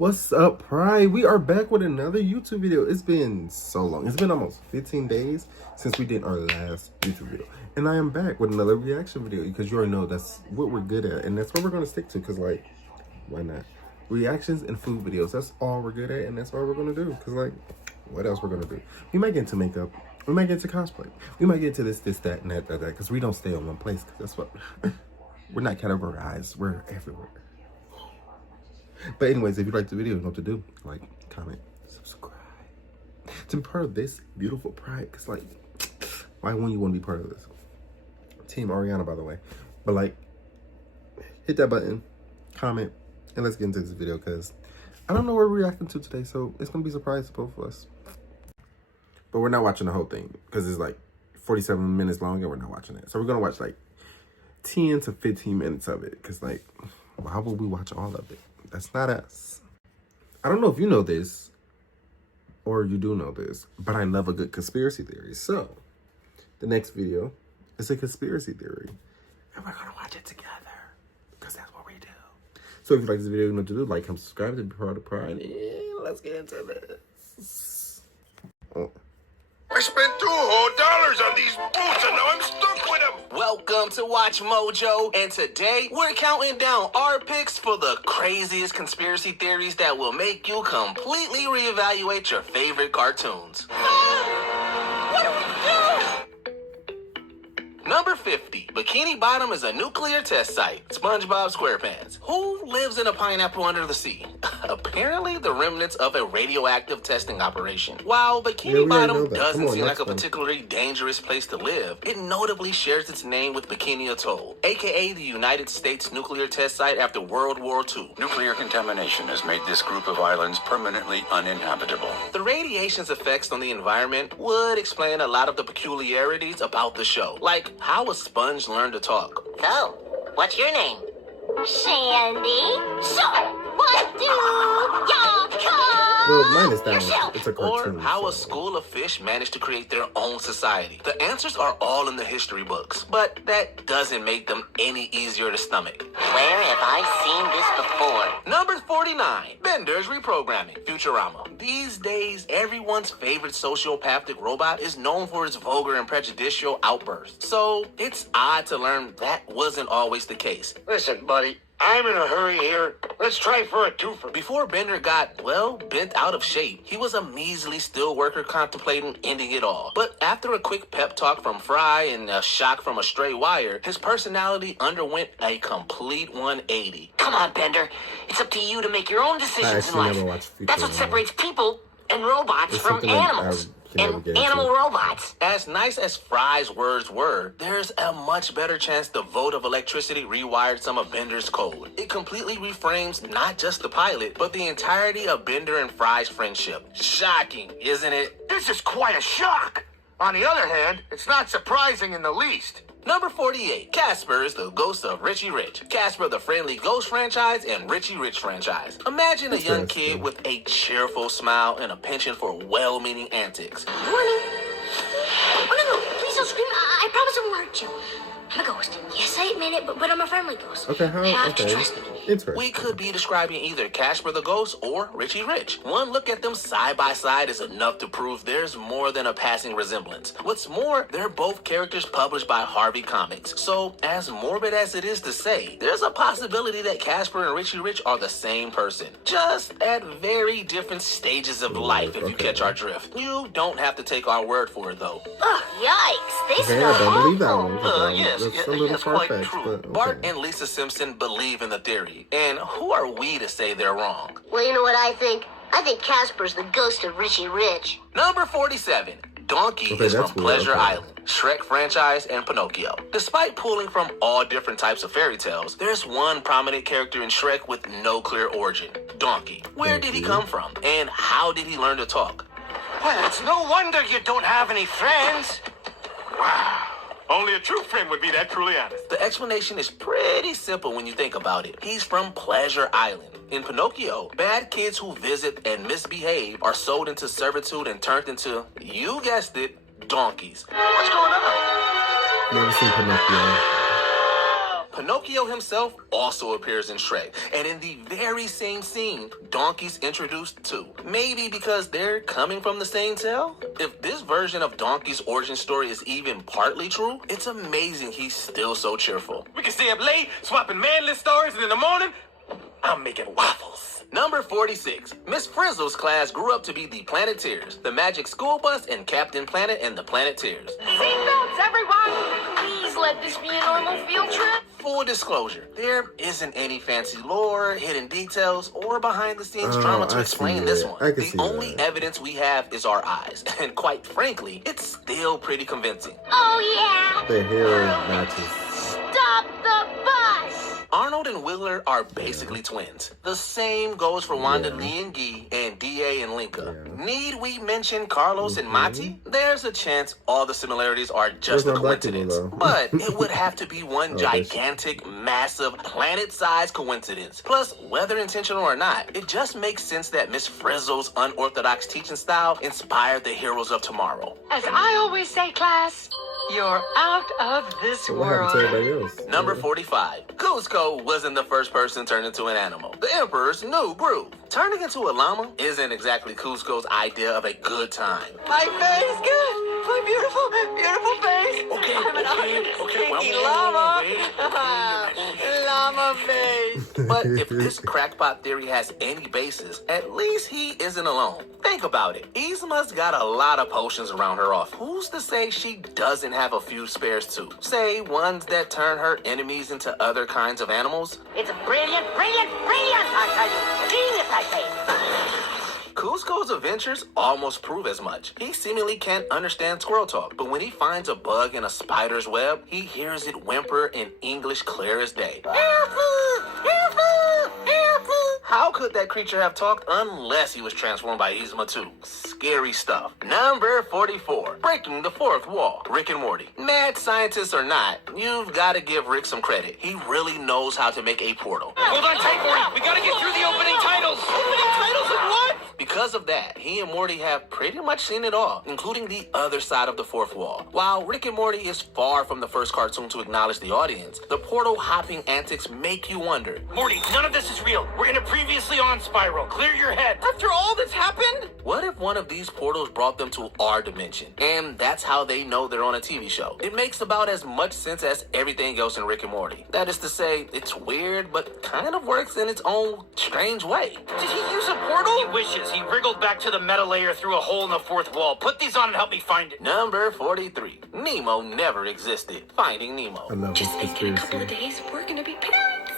What's up, Pride? We are back with another YouTube video. It's been so long. It's been almost 15 days since we did our last YouTube video. And I am back with another reaction video because you already know that's what we're good at. And that's what we're going to stick to because, like, why not? Reactions and food videos. That's all we're good at and that's all we're going to do. Because, like, what else we're going to do? We might get into makeup. We might get into cosplay. We might get into this, that, and that. Because we don't stay in one place. Because that's what... we're not categorized. We're everywhere. But anyways, if you like the video, you know what to do. Like, comment, subscribe. To be part of this beautiful Pride. Because, like, why wouldn't you want to be part of this? Team Ariana, by the way. But, like, hit that button, comment, and let's get into this video. Because I don't know what we're reacting to today. So it's going to be a surprise to both of us. But we're not watching the whole thing. Because it's, like, 47 minutes long and we're not watching it. So we're going to watch, like, 10 to 15 minutes of it. Because, like, why would we watch all of it? That's not us. I don't know if you know this, or you do know this, but I love a good conspiracy theory. So, the next video is a conspiracy theory. And we're going to watch it together. Because that's what we do. So, if you like this video, you know what to do. Like, comment, subscribe to be part of the Pride. And let's get into this. Oh. I spent $2 on these boots and now I'm stuck with them. Welcome to Watch Mojo, and today we're counting down our picks for the craziest conspiracy theories that will make you completely reevaluate your favorite cartoons. What do we do? Number 50, Bikini Bottom is a nuclear test site. SpongeBob SquarePants. Who lives in a pineapple under the sea? Apparently the remnants of a radioactive testing operation. While Bikini Bottom doesn't seem like a particularly dangerous place to live, it notably shares its name with Bikini Atoll, aka the United States nuclear test site after World War II. Nuclear contamination has made this group of islands permanently uninhabitable. The radiation's effects on the environment would explain a lot of the peculiarities about the show, like how a sponge learned to talk. So, what's your name? Sandy. So, what do y'all call Well, mine is that yourself? one. It's a cartoon. Or how a so. school of fish managed to create their own society. The answers are all in the history books, but that doesn't make them any easier to stomach. Where have I seen this before? Number 49, Bender's reprogramming, Futurama. These days, everyone's favorite sociopathic robot is known for its vulgar and prejudicial outbursts. So it's odd to learn that wasn't always the case. Listen, buddy, I'm in a hurry here. Let's try for a twofer. Before Bender got, well, bent out of shape, he was a measly steel worker contemplating ending it all. But after a quick pep talk from Fry and a shock from a stray wire, his personality underwent a complete 180. Come on, Bender. It's up to you to make your own decisions in actually never life. watched That's what Futurama. separates people and robots It's from something that animals. I can never And get into. animal robots. As nice as Fry's words were, there's a much better chance the vote of electricity rewired some of Bender's code. It completely reframes not just the pilot, but the entirety of Bender and Fry's friendship. Shocking, isn't it? This is quite a shock. On the other hand, it's not surprising in the least. Number 48, Casper is the ghost of Richie Rich. Casper, the Friendly Ghost franchise, and Richie Rich franchise. Imagine a young kid with a cheerful smile and a penchant for well-meaning antics. Morning. Oh, no, please don't scream. I promise I won't hurt you. I'm a ghost. Yes, I admit it, but I'm a friendly ghost. Okay, You have to okay. trust me. Interesting. We could be describing either Casper the Ghost or Richie Rich. One look at them side by side is enough to prove there's more than a passing resemblance. What's more, they're both characters published by Harvey Comics. So, as morbid as it is to say, there's a possibility that Casper and Richie Rich are the same person. Just at very different stages of life, if you catch our drift. You don't have to take our word for it, though. Oh, yikes. They Okay, smell I don't believe that awful. one. 'Cause, Yes, that's a little yes, quite far-fetched, true. but okay. Bart and Lisa Simpson believe in the theory, and who are we to say they're wrong? Well, you know what I think? I think Casper's the ghost of Richie Rich. Number 47, Donkey Okay, is from that's weird, Pleasure okay. Island, Shrek franchise, and Pinocchio. Despite pulling from all different types of fairy tales, there's one prominent character in Shrek with no clear origin, Donkey. Where did he come from, and how did he learn to talk? Well, it's no wonder you don't have any friends. Wow. Only a true friend would be that truly honest. The explanation is pretty simple when you think about it. He's from Pleasure Island. In Pinocchio, bad kids who visit and misbehave are sold into servitude and turned into, you guessed it, donkeys. What's going on? Never seen Pinocchio. Pinocchio himself also appears in Shrek, and in the very same scene, Donkey's introduced too. Maybe because they're coming from the same tale? If this version of Donkey's origin story is even partly true, it's amazing he's still so cheerful. We can stay up late, swapping manly stories, and in the morning, I'm making waffles. Number 46. Miss Frizzle's class grew up to be the Planeteers, the Magic School Bus, and Captain Planet and the Planeteers. Seatbelts, everyone! Please let this be a normal field trip. Full disclosure, there isn't any fancy lore, hidden details, or behind-the-scenes drama to explain this one. The only evidence we have is our eyes, and quite frankly, it's still pretty convincing. Oh, yeah! The hair matches. Stop the bus! Arnold and Wheeler are basically twins. The same goes for Wanda Lee and Guy and D.A. and Linka. Need we mention Carlos and Mati? There's a chance all the similarities are just a coincidence. But it would have to be one gigantic, massive, planet-sized coincidence. Plus, whether intentional or not, it just makes sense that Miss Frizzle's unorthodox teaching style inspired the heroes of tomorrow. As I always say, class, you're out of this What happened to world. everybody else? Number 45. Cusco wasn't the first person turned into an animal. The Emperor's new groove. Turning into a llama isn't exactly Cusco's idea of a good time. My face, good. My beautiful, beautiful face. I'm an stinky llama. Llama face. But if this crackpot theory has any basis, at least he isn't alone. Think about it. Yzma's got a lot of potions around her office. Who's to say she doesn't have a few spares too? Say, ones that turn her enemies into other kinds of animals? It's brilliant, brilliant, brilliant! I tell you, genius, I say. Cusco's adventures almost prove as much. He seemingly can't understand squirrel talk, but when he finds a bug in a spider's web, he hears it whimper in English clear as day. How could that creature have talked unless he was transformed by Yzma too? Scary stuff. Number 44. Breaking the fourth wall. Rick and Morty. Mad scientists or not, you've got to give Rick some credit. He really knows how to make a portal. Hold on tight, Morty. We gotta get through the opening titles. Opening titles of what? Because of that, he and Morty have pretty much seen it all, including the other side of the fourth wall. While Rick and Morty is far from the first cartoon to acknowledge the audience, the portal hopping antics make you wonder. Morty, none of this is real. We're in a previously on spiral. Clear your head. After all that's happened? What if one of these portals brought them to our dimension? And that's how they know they're on a TV show. It makes about as much sense as everything else in Rick and Morty. That is to say, it's weird, but kind of works in its own strange way. Did he use a portal? He wishes. He wriggled back to the meta layer through a hole in the fourth wall. Put these on and help me find it. Number 43. Nemo never existed. Finding Nemo. I love Just this think in a couple of conspiracy. days, we're gonna be parents.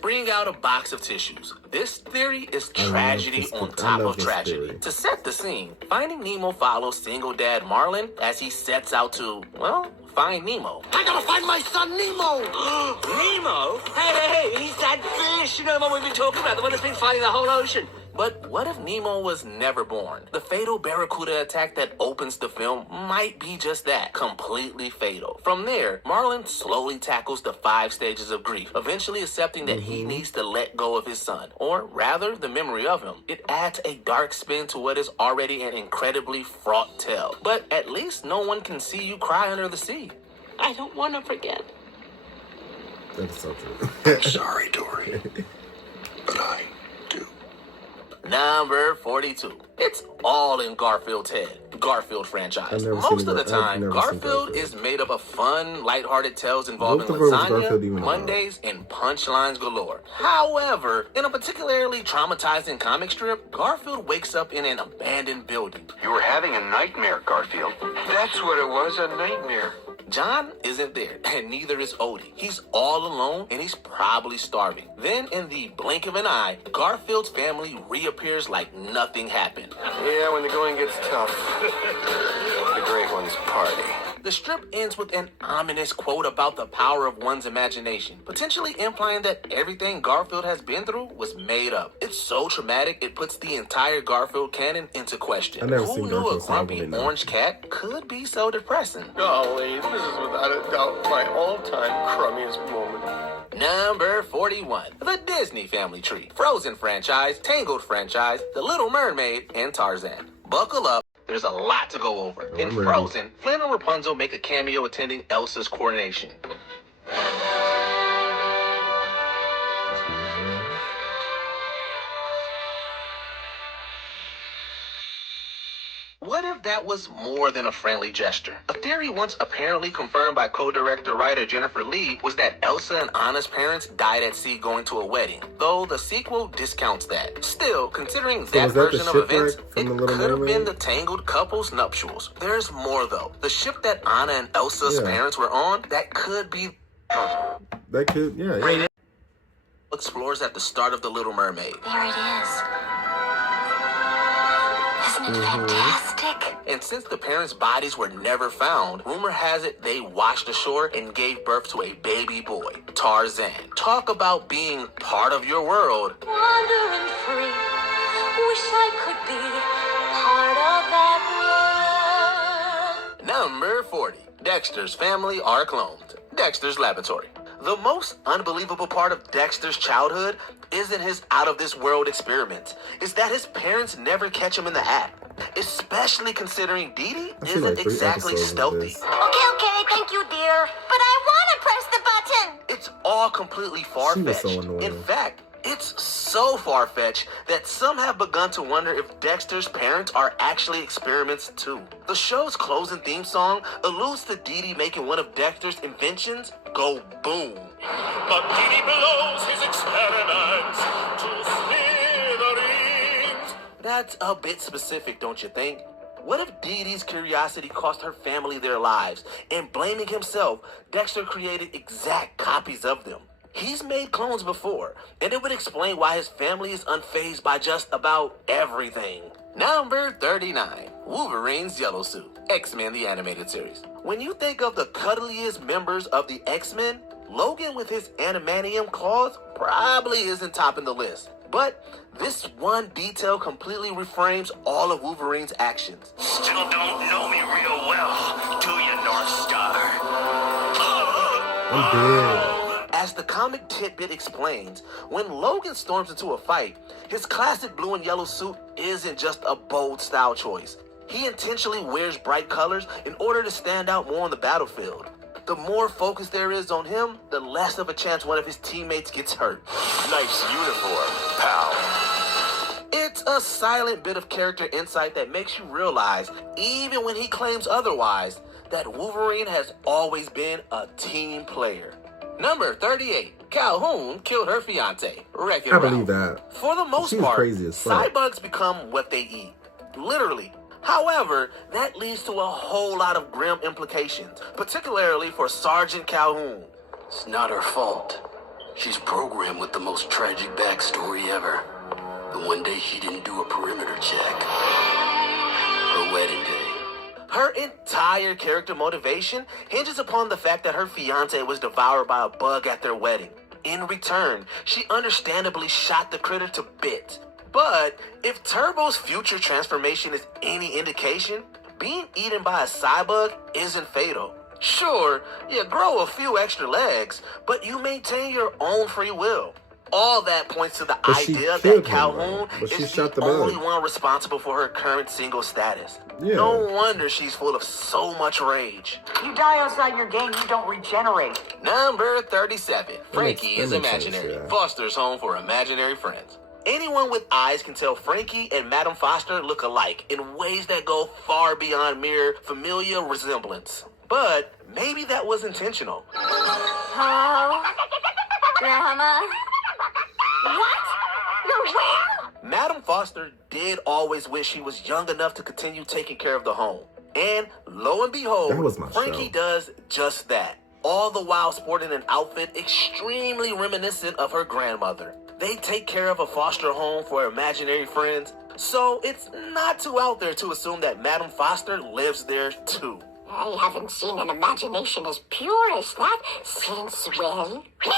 Bring out a box of tissues. This theory is I love tragedy this- on I top love of this tragedy. theory. To set the scene, Finding Nemo follows single dad Marlin as he sets out to, well, find Nemo. I gotta find my son Nemo. Nemo? Hey, he's that fish. You know the one we've been talking about, the one that's been fighting the whole ocean. But what if Nemo was never born? The fatal barracuda attack that opens the film might be just that, completely fatal. From there, Marlin slowly tackles the 5 stages of grief, eventually accepting that he needs to let go of his son, or rather, the memory of him. It adds a dark spin to what is already an incredibly fraught tale. But at least no one can see you cry under the sea. I don't want to forget. That is so true. Sorry, Dory. But I do. Number 42. It's all in Garfield's head. Garfield franchise. I've never Most seen of the I've time, never seen Garfield Garfield. is made up of fun, lighthearted tales involving What the fuck was lasagna, Garfield even about? Mondays, and punchlines galore. However, in a particularly traumatizing comic strip, Garfield wakes up in an abandoned building. You were having a nightmare, Garfield. That's what it was, a nightmare. John isn't there, and neither is Odie. He's all alone, and he's probably starving. Then, in the blink of an eye, Garfield's family reappears like nothing happened. Yeah, when the going gets tough, the great ones party. The strip ends with an ominous quote about the power of one's imagination, potentially implying that everything Garfield has been through was made up. It's so traumatic, it puts the entire Garfield canon into question. I've never Who seen knew a Garfield, so I grumpy wouldn't know. orange cat could be so depressing? Golly, this is without a doubt my all-time crummiest moment. Number 41. The Disney Family Tree. Frozen franchise, Tangled franchise, The Little Mermaid, and Tarzan. Buckle up. There's a lot to go over. In I'm ready. Frozen, Flynn and Rapunzel make a cameo attending Elsa's coronation. What if that was more than a friendly gesture? A theory once apparently confirmed by co-director writer Jennifer Lee was that Elsa and Anna's parents died at sea going to a wedding, though the sequel discounts that. Still, considering So that was that the version of events, shipwreck from it The Little could have been Mermaid? the tangled couple's nuptials. There's more though. The ship that Anna and Elsa's Yeah. parents were on, that could be That could, yeah. explores at the start of The Little Mermaid. There it is. Isn't it fantastic? And since the parents' bodies were never found, rumor has it they washed ashore and gave birth to a baby boy, Tarzan. Talk about being part of your world. Wandering free. Wish I could be part of that world. Number 40. Dexter's family are cloned. Dexter's laboratory. The most unbelievable part of Dexter's childhood isn't his out-of-this-world experiments. It's that his parents never catch him in the act. Especially considering Dee Dee I've seen isn't like 3 exactly episodes of stealthy. this. Okay, thank you, dear. But I want to press the button. It's all completely She was far-fetched. so annoying. In fact, it's so far-fetched that some have begun to wonder if Dexter's parents are actually experiments too. The show's closing theme song alludes to Dee Dee making one of Dexter's inventions go boom. But Dee Dee blows his experiments to smithereens. That's a bit specific, don't you think? What if Dee Dee's curiosity cost her family their lives, and blaming himself, Dexter created exact copies of them? He's made clones before, and it would explain why his family is unfazed by just about everything. Number 39. Wolverine's Yellow Suit. X-Men the Animated Series. When you think of the cuddliest members of the X-Men, Logan with his animanium claws probably isn't topping the list. But this one detail completely reframes all of Wolverine's actions. Still don't know me real well, do you, North Star? I'm dead. As the comic tidbit explains, when Logan storms into a fight, his classic blue and yellow suit isn't just a bold style choice. He intentionally wears bright colors in order to stand out more on the battlefield. The more focus there is on him, the less of a chance one of his teammates gets hurt. Nice uniform, pal. It's a silent bit of character insight that makes you realize, even when he claims otherwise, that Wolverine has always been a team player. Number 38. Calhoun killed her fiance, Wreck-It I Ralph. believe that. For the most She was part, crazy as fuck. cyborgs become what they eat. Literally. However, that leads to a whole lot of grim implications, particularly for Sergeant Calhoun. It's not her fault. She's programmed with the most tragic backstory ever. The one day she didn't do a perimeter check. Her wedding day. Her entire character motivation hinges upon the fact that her fiance was devoured by a bug at their wedding. In return, she understandably shot the critter to bits. But if Turbo's future transformation is any indication, being eaten by a cybug isn't fatal. Sure, you grow a few extra legs, but you maintain your own free will. All that points to the But she idea killed that him, Calhoun though. But she is shot the the bug. only one responsible for her current single status. Yeah. No wonder she's full of so much rage. You die outside your game, you don't regenerate. Number 37. Frankie is that makes sense, imaginary. yeah. Foster's home for imaginary friends. Anyone with eyes can tell Frankie and Madame Foster look alike in ways that go far beyond mere familial resemblance. But maybe that was intentional. Oh, Grandma. What? You're where? Madame Foster did always wish she was young enough to continue taking care of the home. And lo and behold, That was my Frankie show. does just that. All the while sporting an outfit extremely reminiscent of her grandmother. They take care of a foster home for imaginary friends, so it's not too out there to assume that Madame Foster lives there too. I haven't seen an imagination as pure as that since, well, me!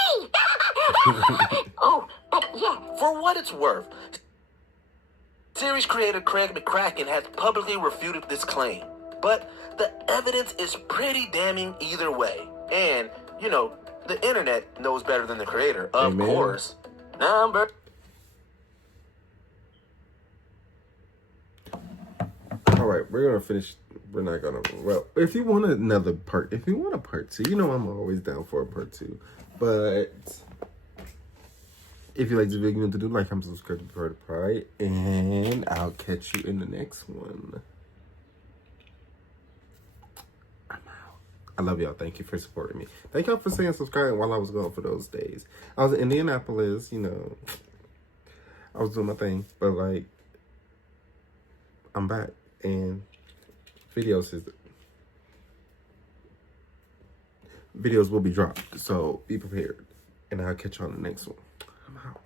Oh, but yeah. For what it's worth, series creator Craig McCracken has publicly refuted this claim. But the evidence is pretty damning either way. And, you know, the internet knows better than the creator, of Amen. course. Number... All right, we're gonna finish we're not gonna. Well, if you want another part, if you want a part 2, you know I'm always down for a part 2. But if you like this video, you know what to do. Like, comment, subscribe to be part of Pride, and I'll catch you in the next one. I'm out. I love y'all. Thank you for supporting me. Thank y'all for saying subscribe while I was gone for those days. I was in Indianapolis, you know. I was doing my thing, but like, I'm back, and videos will be dropped, so be prepared, and I'll catch you on the next one. I'm out.